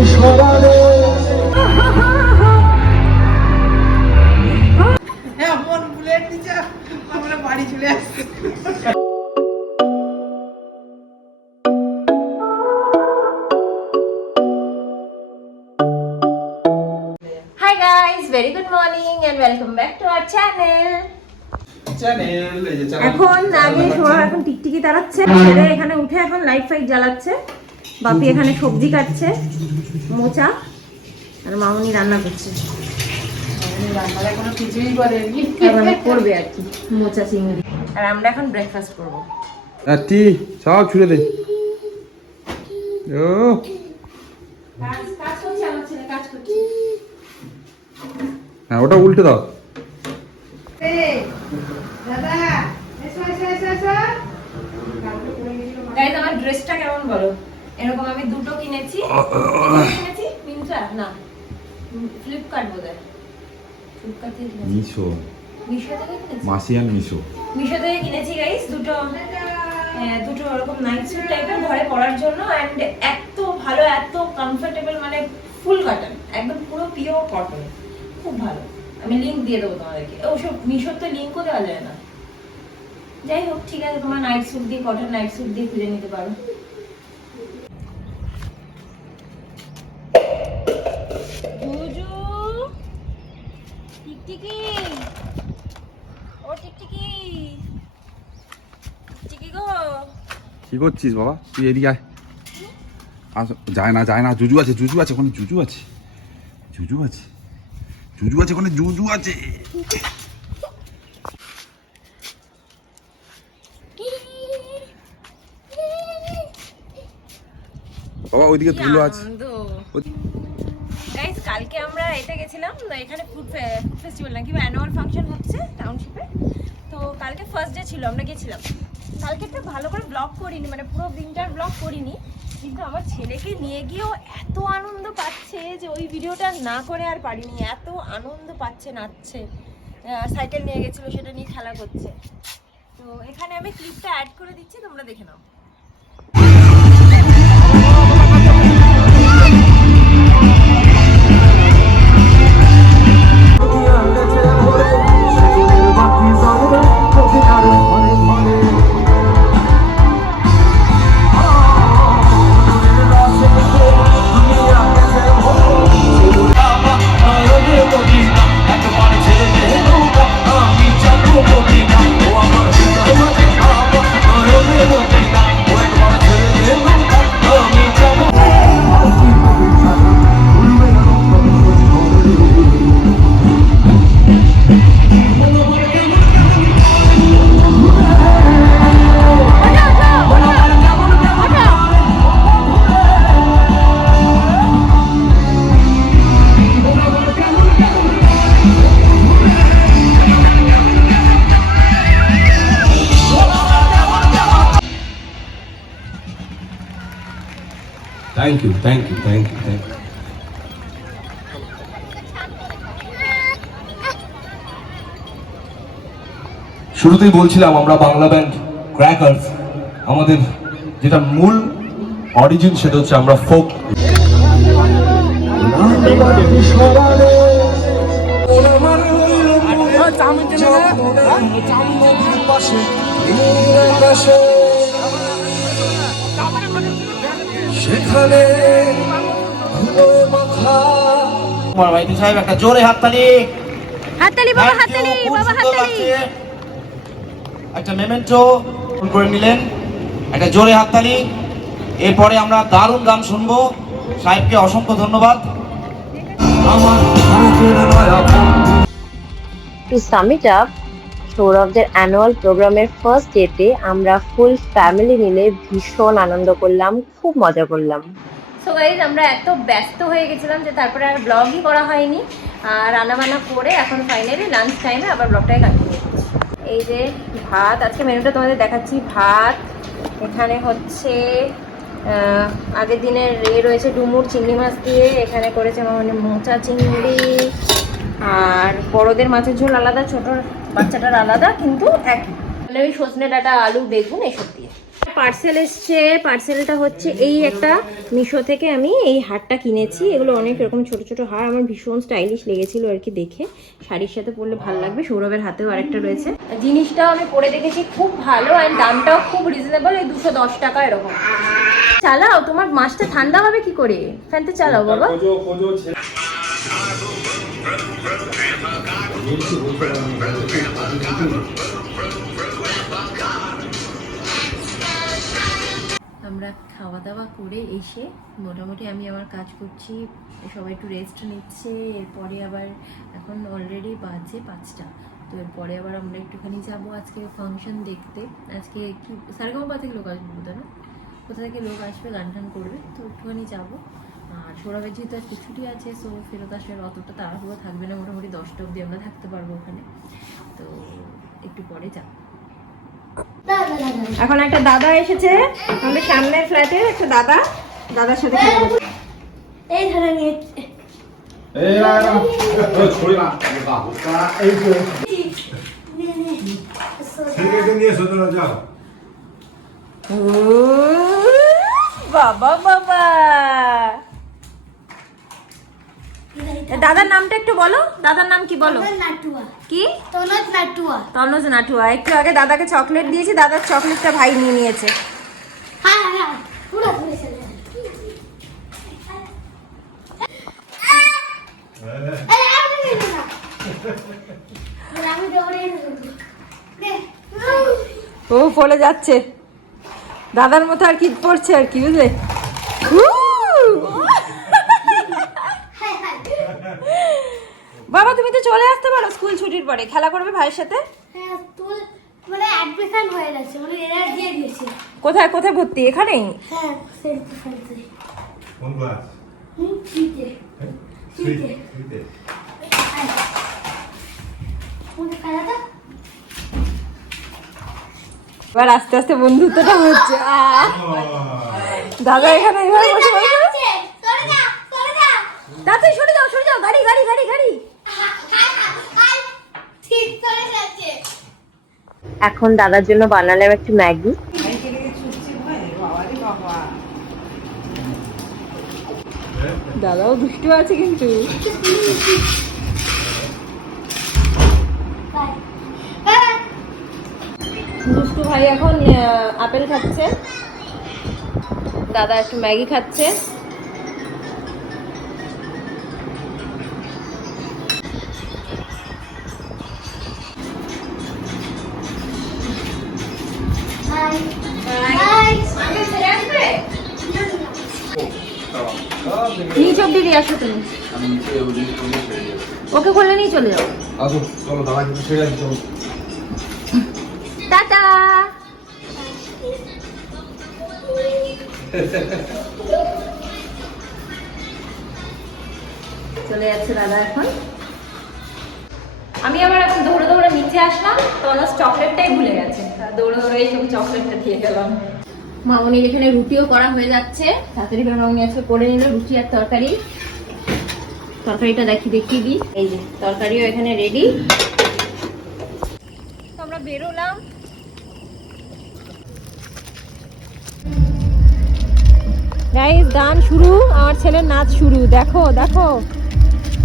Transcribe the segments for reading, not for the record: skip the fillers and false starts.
এমন বুলেট দিচ্ছে আমরা বাড়ি চলে আসছি। Hi guys, very good morning and welcome back to our channel. এখন আগে সবাই এখন টিকটিকি তাড়াচ্ছে, ছেলে এখানে উঠে এখন লাইট ফাইট জ্বালাচ্ছে, বাপি এখানে সবজি কাটছে, মোচা, আর মামুনি রান্না করছে। রান্নার এখনো কিছুই করেনি, করবে আর কি, মোচা চিংড়ি। আর আমরা এখন ব্রেকফাস্ট করবো। টি সব ছুড়ে দে। ও কাজ করছে আমার ছেলে, কাজ করছে। হ্যাঁ, ওটা উল্টে দাও। দাদা এসো এসো এসো এসো। গাইস, আমার ড্রেসটা কেমন বলো? এরকম আমি দুটো কিনেছি। কিনেছি মিন্ত্রা না, ফ্লিপকার্ট বোধহয়। ফ্লিপকার্ট থেকে কিনেছি। মিশো থেকে কিনেছি। মাসিয়ান মিশো থেকে কিনেছি গাইস, দুটো এরকম নাইট স্যুট টাইপের ঘরে পরার জন্য। এন্ড এত ভালো, এত কমফোর্টেবল, মানে ফুল কটন, একদম পুরো পিওর কটন, খুব ভালো। আমি লিংক দিয়ে দেবো তোমাদেরকে। ওসব মিশোর তো লিংকও দেওয়া যায় না। যাই হোক, ঠিক আছে, তোমরা নাইট স্যুট দিয়ে, কটন নাইট স্যুট দিয়ে খুঁজে নিতে পারো। জুজু, টিকটিকি, ও টিকটিকি, টিকটিকি গো। কি করছিস বাবা? তুই এদিকে আয়। যায় না, জুজু আছে, ওখানে জুজু আছে, ওখানে জুজু আছে। বাবা ওইদিকে ধুলো আছে। গাইস, কালকে আমরা এতে গেছিলাম, এখানে ফুড ফেস্টিভ্যাল নাকি অ্যানুয়াল ফাংশন হচ্ছে টাউনশিপে। তো কালকে ফার্স্ট ডে ছিল, আমরা গেছিলাম। কালকে একটা ভালো করে ব্লগ করিনি, মানে পুরো দিনটার ব্লগ করিনি, কিন্তু আমার ছেলেকে নিয়ে গিয়েও এত আনন্দ পাচ্ছে যে ওই ভিডিওটা না করে আর পারিনি। এত আনন্দ পাচ্ছে, নাচছে, সাইকেল নিয়ে গেছিলো, সেটা নিয়ে খেলা করছে। তো এখানে আমি ক্লিপটা অ্যাড করে দিচ্ছি, তোমরা দেখে নাও। Thank you. শুরুতেই বলছিলাম আমরা বাংলা ব্যান্ড ক্র্যাকার্স, আমাদের যেটা মূল অরিজিন সেটা হচ্ছে আমরা ফোক। সেখানে সাহেব একটা জোরে হাততালি, বাবা, হাততালি, বাবা, হাততালি। একটা মেমেন্টো করে নিলেন, একটা জোরে হাততালি। এরপরে আমরা দারুণ গান শুনবো। সাহেবকে অসংখ্য ধন্যবাদ। To sum it up, সৌরভদের অ্যানুয়াল প্রোগ্রামের ফার্স্ট ডেতে আমরা ফুল ফ্যামিলি মিলে ভীষণ আনন্দ করলাম, খুব মজা করলাম। সো গাইজ, আমরা এত ব্যস্ত হয়ে গেছিলাম যে তারপরে আর ব্লগই করা হয়নি। আর রান্নাবান্না করে এখন ফাইনালি লাঞ্চ টাইমে আবার ব্লগটাই কন্টিনিউ করছি। এই যে ভাত, আজকে মেনুটা তোমাদের দেখাচ্ছি। ভাত, এখানে হচ্ছে আগের দিনের রয়েছে ডুমুর চিংড়ি মাছ দিয়ে, এখানে করেছে মানে মোচা চিংড়ি, আর বড়দের মাছের ঝোল আলাদা, ছোট বাচ্চাটার আলাদা, কিন্তু একই, মানে ওই সজনে ডাঁটা, আলু, বেগুন এসব দিয়ে। পার্সেল এসছে, পার্সেলটা হচ্ছে এই একটা মিশো থেকে আমি এই হারটা কিনেছি। এগুলো অনেক রকম ছোট ছোট হার, আমার ভীষণ স্টাইলিশ লেগেছিল আর কি দেখে। শাড়ির সাথে পরলে ভালো লাগবে। সৌরভের হাতেও আরেকটা রয়েছে। জিনিসটাও আমি পরে দেখেছি, খুব ভালো, আর দামটাও খুব রিজনেবল, এই 210 টাকা এরকম। চালাও, তোমার মাছটা ঠান্ডা হবে কি করে? ফ্যানতে চালাও বাবা। আমরা খাওয়া দাওয়া করে এসে মোটামুটি আমি আমার কাজ করছি, সবাই একটু রেস্ট নিচ্ছে। এরপরে আবার এখন অলরেডি বাজে 5টা, তো এরপরে আবার আমরা একটুখানি যাব আজকে ফাংশন দেখতে। আজকে কি সারেগামা থেকে লোক আসবে বোধ না, কোথা থেকে লোক আসবে, গান টান করবে, তো একটুখানি যাবো। আর সৌরভের যেহেতু আজকে ছুটি আছে, সো ফেরত আসার অতটা তাড়াহুড়ো থাকবে না, মোটামুটি 10টা অবধি আমরা থাকতে পারবো ওখানে, তো একটু পরে যাবো। এখন একটা দাদা এসেছে আমাদের সামনের ফ্ল্যাটে, একটা দাদার সাথে এই ধরে নিয়েছে। বাবা বাবা, দাদার নামটা একটু বলো, দাদার নাম কি বলো? কি? তনুজ নাটুয়া। একটু আগে দাদাকে চকলেট দিয়েছি, দাদার চকলেটটা ভাই নিয়ে নিয়েছে। ও পড়ে যাচ্ছে, দাদার মতো আর কি পড়ছে আর কি, বুঝলে? বাবা তুমি তো চলে আসতে পারো স্কুল ছুটির পরে, খেলা করবে ভাইয়ের সাথে। মানে অ্যাডমিশন হয়ে গেছে, মানে এরা দিয়ে দিয়েছে। কোথায় কোথায় ভর্তি? এখানেই? হ্যাঁ, সেন্টার। কোন ক্লাস? থ্রিতে। এবার আস্তে আস্তে বন্ধুত্বটা হচ্ছে। দাদা এখানে এবার বসে বসে তাড়াতাড়ি সরে যাও, গাড়ি গাড়ি গাড়ি গাড়ি। এখন দাদার জন্য বানালাম একটু ম্যাগি। দাদাও দুষ্টু আছে কিন্তু। দুষ্টু ভাই এখন আপেল খাচ্ছে, দাদা একটু ম্যাগি খাচ্ছে। নিচ অব্দি দিয়ে আসো তুমি, ওকে করলে নিয়ে চলে যাও। চলো দাদা কিন্তু সেরে যাচ্ছে। টাটা। চলে যাচ্ছে দাদা এখন। আমি আবার এখন দৌড়ে দৌড়ে নিচে আসলাম, তো অনার্স চকলেটটাই ভুলে গেছে, দৌড়ে দৌড়ে এই সব চকলেটটা দিয়ে গেলাম। মামনির এখানে রুটিও করা হয়ে যাচ্ছে, তাড়াতাড়ি করে মামনি আজকে করে নিল রুটি আর তরকারি। তরকারিটা দেখিয়ে দিই, এই যে তরকারিও এখানে রেডি। তো আমরা বেরোলাম। গাইস গান শুরু, আমার ছেলের নাচ শুরু, দেখো দেখো।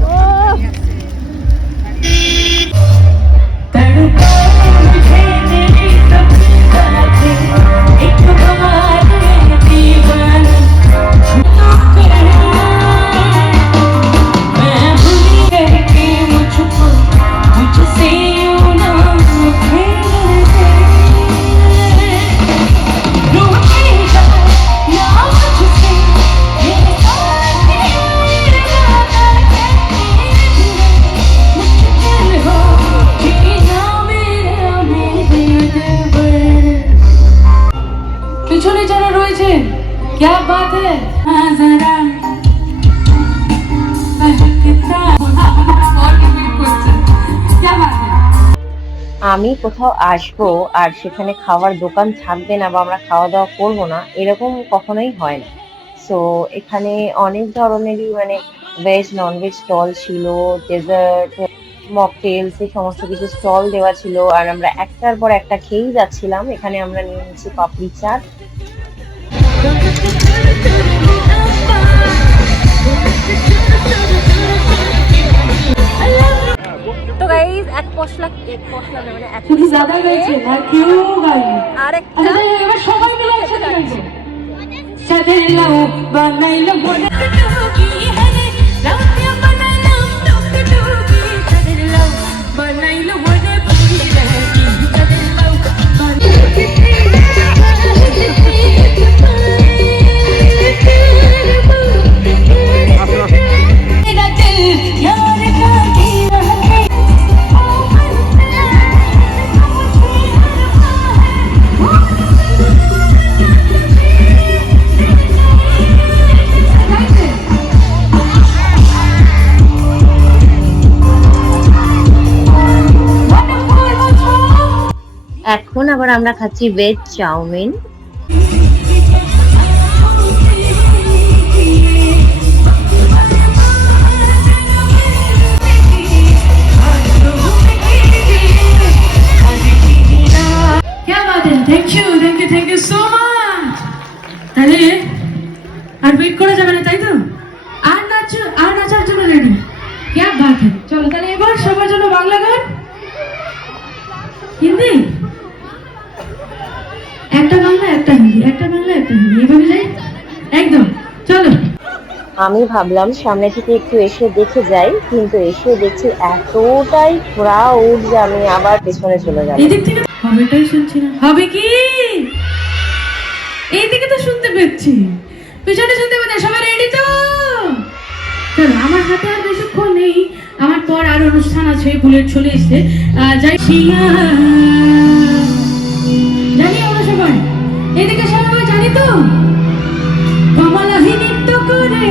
ও পিছনে যারা রয়েছেন, क्या बात है, আমি কোথাও আসবো আর সেখানে খাওয়ার দোকান থাকবে না বা আমরা খাওয়া দাওয়া করবো না, এরকম কখনোই হয় না। সো এখানে অনেক ধরনেরই মানে ভেজ ননভেজ স্টল ছিল, ডেজার্ট, মকটেলস এই সমস্ত কিছু স্টল দেওয়া ছিল, আর আমরা একটার পর একটা খেয়েই যাচ্ছিলাম। এখানে আমরা নিয়ে নিচ্ছি পাপড়ি চাট। তো গাইস এক পশলা না মানে এক শুধু দাদা গাইছেন আর কেউ গাইনি। আর একটা আচ্ছা তাই এবার সবাই মিলে একসাথে গাইবো। সাথে লাও বানাইলো মনে বানাইলো মনে এখন আবার আমরা খাচ্ছি ভেজ চাউমিন। क्या बात है, थैंक यू सो मच। তাহলে আর ওয়েট করা যাবে না তাই তো? আর নাচার জন্য রেডি? क्या बात है, চলো তাহলে এবার সবার জন্য বাংলা গান, হিন্দি, একটা বাংলা একটা হিন্দি, একটা বাংলা একটা হিন্দি, এভাবে যাই একদম। চলো। আমি ভাবলাম সামনে থেকে একটু এসে দেখে যাই, কিন্তু এসে দেখছি এতটাই ক্রাউড যে আমি আবার পেছনে চলে যাব। এদিক থেকে হবেটাই শুনছি না, হবে কি? এইদিকে তো শুনতে পেয়েছি, পেছনে শুনতে পেতে। সবাই রেডি তো? চলো, আমার হাতে আর বেশিক্ষণ নেই, আমার পর আর অনুষ্ঠান আছে, বুলেট চলে এসছে। যাই জানি আমরা সবাই, এদিকে সবাই জানি তো কমলাহি নৃত্য করে।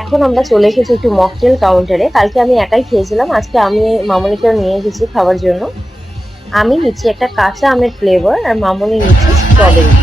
এখন আমরা চলে এসেছি একটু মকটেল কাউন্টারে। কালকে আমি একাই খেয়েছিলাম, আজকে আমি মামনিকেও নিয়ে এসেছি খাওয়ার জন্য। আমি নিচ্ছি একটা কাঁচা আমের ফ্লেভার, আর মামনি নিচ্ছে স্ট্রবেরি।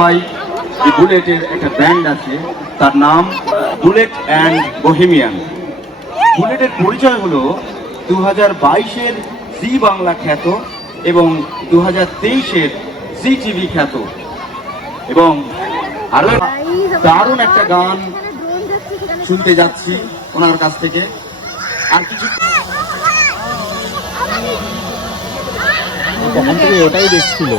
বাই বুলেটের একটা ব্যান্ড আছে, তার নাম বুলেট অ্যান্ড বোহেমিয়ান। বুলেটের পরিচয় হলো 2022-এর জি বাংলা খ্যাত এবং 2023-এর জি টিভি খ্যাত, এবং আরো দারুণ একটা গান শুনতে যাচ্ছি ওনার কাছ থেকে। আর কিছু ওটাই দেখছিল।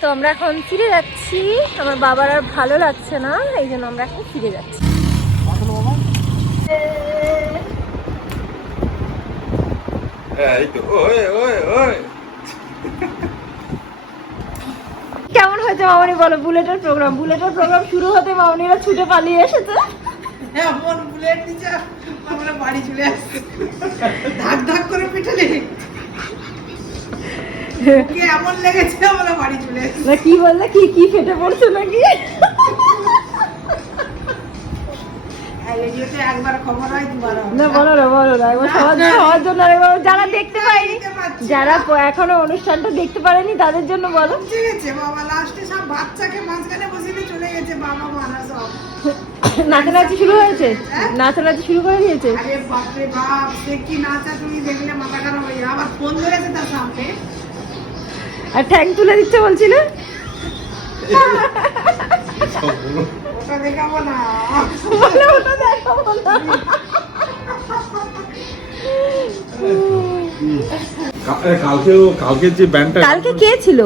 তো আমরা এখন ফিরে যাচ্ছি, আমার বাবার আর ভালো লাগছে না, এই জন্য আমরা এখন ফিরে যাচ্ছি। কেমন হয়েছে মামনি বলো? বুলেটের প্রোগ্রাম শুরু হতে মামনিরা ছুটে পালিয়ে এসেছে। এমন বুলেট নিচে আমরা বাড়ি চলে আসছি, ধাক ধাক করে পিটালে এমন লেগেছে আমরা বাড়ি চলে আসছি। না কি বললে, কি ফেটে পড়ছে নাকি? একবার খবর হয় দুবার না বলো না একবার সবার জন্য আরেকবার, যারা দেখতে পায়নি, যারা এখনো অনুষ্ঠানটা দেখতে পারেনি তাদের জন্য বলো। ঠিক আছে বাবা, লাস্টে সব বাচ্চাকে মাঝখানে বসিয়ে চলে গেছে বাবা মারা সব। নাচানাচি শুরু হয়েছে, নাচানাচি শুরু করে দিয়েছে। আরে বাপরে বাপ, সে কি নাচা তুমি দেখলে মাথা খারাপ হয়ে যাবে। আবার ফোন ধরেছে তার সামনে, আর ঠ্যাং তুলে দিচ্ছে বলছিল। ওটা দেখাবো না, বলে ওটা দেখাবো না। কালকে যে ব্যান্ডটা কালকে কে ছিল?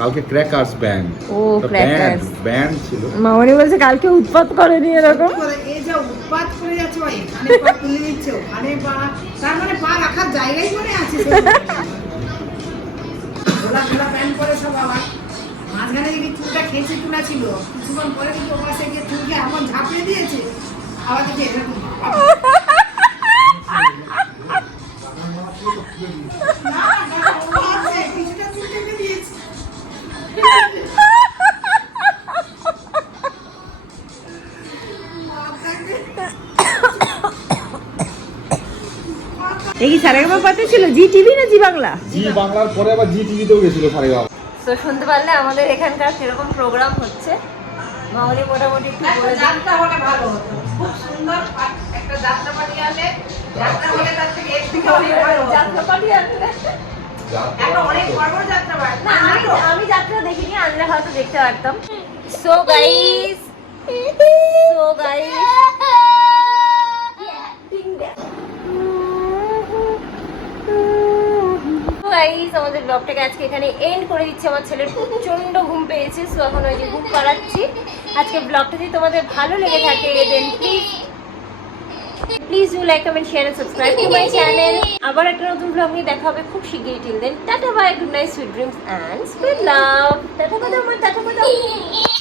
কালকে ক্র্যাকার্স ব্যান্ড ও, crackers। ব্যান্ড ছিল। মামনি বলছে কালকে উৎপাত করেনি এরকম। এই যে উৎপাত করে যাচ্ছে ভাই, এখানে পা তুলে নিচ্ছে, ওখানে পা, তার মানে পা রাখার জায়গাই মনে আছে। খোলা খোলা প্যান্ট পরে সব আবার মাঝখানে দিকে চুলটা খেঁচে তোলা ছিল, কিছুক্ষণ পরে কিন্তু ওপাশে গিয়ে চুলকে এমন ঝাঁপিয়ে দিয়েছে, আবার দেখে এরকম কিছুটা চুল কেটে দিয়েছে। এই কি সারেগামা পাতে ছিল? জি টিভি না জি বাংলা? জি বাংলার পরে আবার জি টিভিতেও গেছিল সারেগামা। তো শুনতে পারলে আমাদের এখানকার কিরকম প্রোগ্রাম হচ্ছে। মামনি মোটামুটি একটু বলে দিন। যাত্রা হলে ভালো হতো, খুব সুন্দর একটা যাত্রা পার্টি হলে, যাত্রা হলে তার থেকে এর থেকে অনেক ভালো হতো। যাত্রা পার্টি আসলে একটা অনেক বড় বড় যাত্রা পার্টি। না, আমি যাত্রা দেখিনি, আনলে হয়তো দেখতে পারতাম। সো গাইস আমাদের ব্লগটাকে আজকে এখানে এন্ড করে দিচ্ছি। আমার ছেলের প্রচন্ড ঘুম পেয়েছে, সো এখন ওই যে ঘুম পাড়াচ্ছি। আজকে ব্লগটা যদি তোমাদের ভালো লেগে থাকে then please do like, comment, share and subscribe to my channel. আবার একটা নতুন ব্লগ নিয়ে দেখা হবে খুব শিগগিরই। Till then tata bye, good night, sweet dreams and sweet love. Tata by.